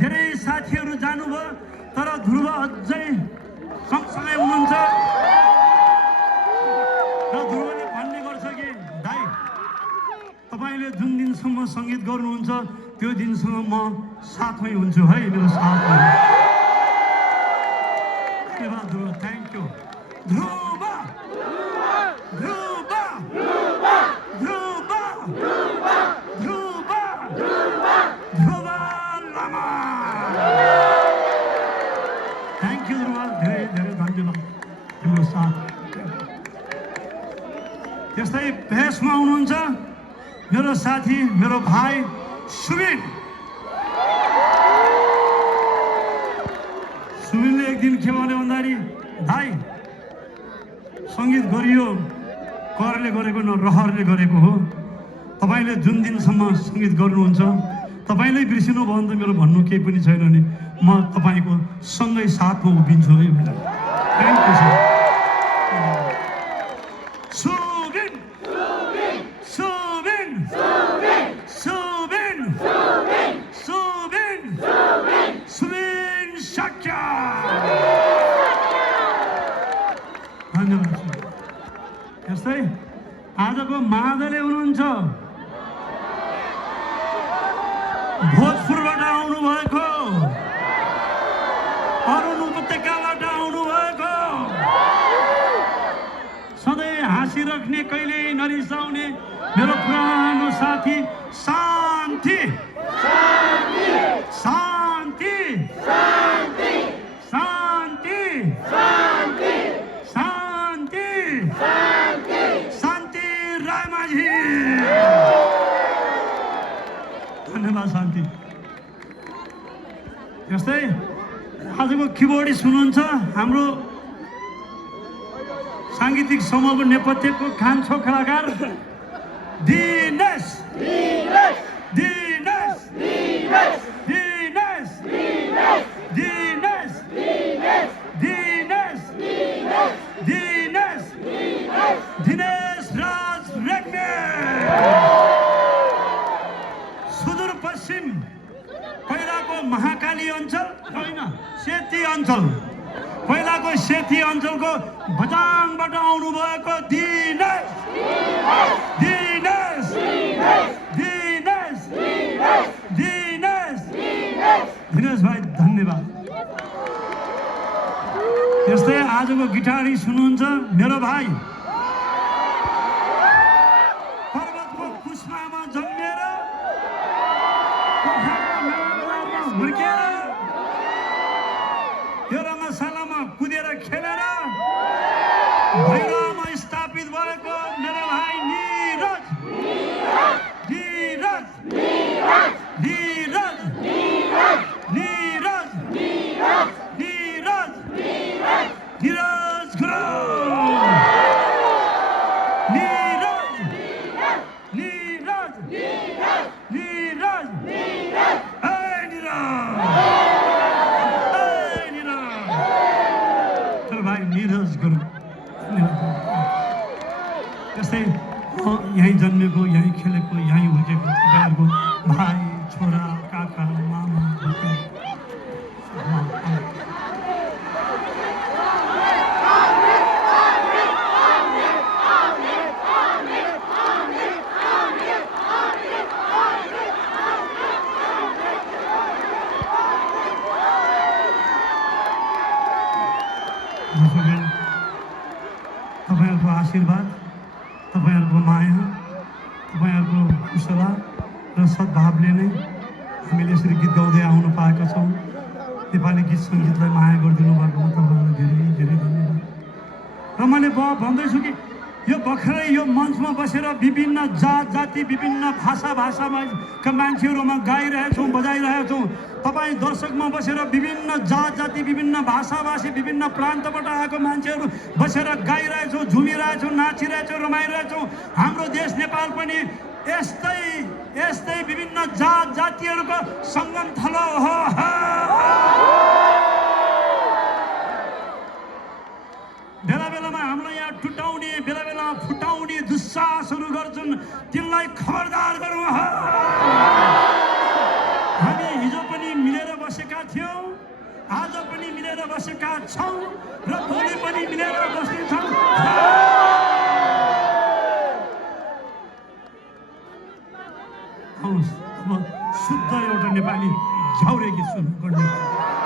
धेरै साथीहरू जानुभयो, तर ध्रुव अझै सँगसँगै हुनुहुन्छ र ध्रुवले भन्ने गर्छ कि दाइ, तपाईँले जुन दिनसम्म सङ्गीत गर्नुहुन्छ त्यो दिनसम्म म साथमै हुन्छु है, मेरो साथमा। धन्यवाद Dhruv, thank you Dhruv. Dhruv Dhruv Dhruv Dhruv Lama. Thank you Dhruv, धेरै धेरै धन्यवाद तिम्रो साथ। त्यस्तै भेषमा हुनुहुन्छ मेरो साथी, मेरो भाइ सुबिन। सुबिनले एक दिन के भन्यो भन्दाखेरि, दाइ सङ्गीत गरियो करले गरेको न रहरले गरेको हो। तपाईँले जुन दिनसम्म सङ्गीत गर्नुहुन्छ तपाईँले बिर्सिनु भयो भने त मेरो भन्नु केही पनि छैन नि, म तपाईँको सँगै साथमा उभिन्छु है भनेर। Thank you sir. Subin Subin Subin Subin Subin Sakya. धन्यवाद। यस्तै आजको मादले हुनुहुन्छ भोजपुरबाट आउनुभएको, अरुण उपत्यकाबाट आउनुभएको, सधैँ हाँसिराख्ने, कहिल्यै नरिसाउने मेरो पुरानो साथी शान्ति। शान्ति शान्ति शान्ति शान्ति शान्ति रायमाझी। धन्यवाद शान्ति। यस्तै आजको किबोर्डिस्ट हुनुहुन्छ हाम्रो साङ्गीतिक समूहको नेपथ्यको कान्छो कलाकार दिनेश। दिनेश दिनेश दिनेश दिनेश दिनेश दिनेश दिनेश दिनेश राज रेग्मी। सुदूरपश्चिम पहिलाको महाकाली अञ्चल होइन, सेती अञ्चल, पहिलाको सेती अञ्चलको बजाङबाट आउनुभएको दिनेश। दिनेश दिनेश दिनेश दिनेश भाइ धन्यवाद। यस्तै आजको गिटारिस्ट हुनुहुन्छ मेरो भाइ, पर्वतको कुस्मामा जन्मेर हुर्केर यो रङ्गशालामा कुदेर खेलेर भैरवमा स्थापित भएको मेरो भाइ निरज। निरज निरज निरज निरज निरज गुरुङ। निरज निरज निरज ए निरज मेरो भाइ निरज गुरुङ। त्यस्तै यहीँ जन्मेको, यहीँ खेलेको, यहीँ हुर्केको तपाईँहरूको भाइ, छोरा, काका, मामा, तपाईँहरूको आशीर्वाद, तपाईँहरूको माया, तपाईँहरूको कुशला र सद्भावले नै हामीले यसरी गीत गाउँदै आउनु पाएका छौँ। नेपाली गीत सङ्गीतलाई माया गरिदिनु भएकोमा तपाईँहरूलाई धेरै धेरै धन्यवाद। र मैले भन्दैछु कि यो भर्खरै यो मञ्चमा बसेर विभिन्न जात जाति, विभिन्न भाषामा मान्छेहरूमा गाइरहेछौँ, बजाइरहेछौँ। तपाईँ दर्शकमा बसेर विभिन्न जात जाति, विभिन्न भाषाभाषी, विभिन्न प्रान्तबाट आएको मान्छेहरू बसेर गाइरहेछौँ, झुमिरहेछौँ, नाचिरहेछौँ, रमाइरहेछौँ। हाम्रो देश नेपाल पनि यस्तै विभिन्न जात जातिहरूको सङ्गम थलो हो। बेला बेलामा हामीलाई यहाँ टुटाउने, बेला बेलामा फुटाउने दुस्साहसहरू गर्छन्, तिनलाई खबरदार गरौँ। हामी हिजो पनि पनि मिलेर बसेका थियौँ, आज पनि मिलेर बसेका छौँ र भोलि पनि मिलेर बस्नेछौँ। आउनुहोस् अब शुद्ध एउटा नेपाली झ्याउरे गीत सुन्नु।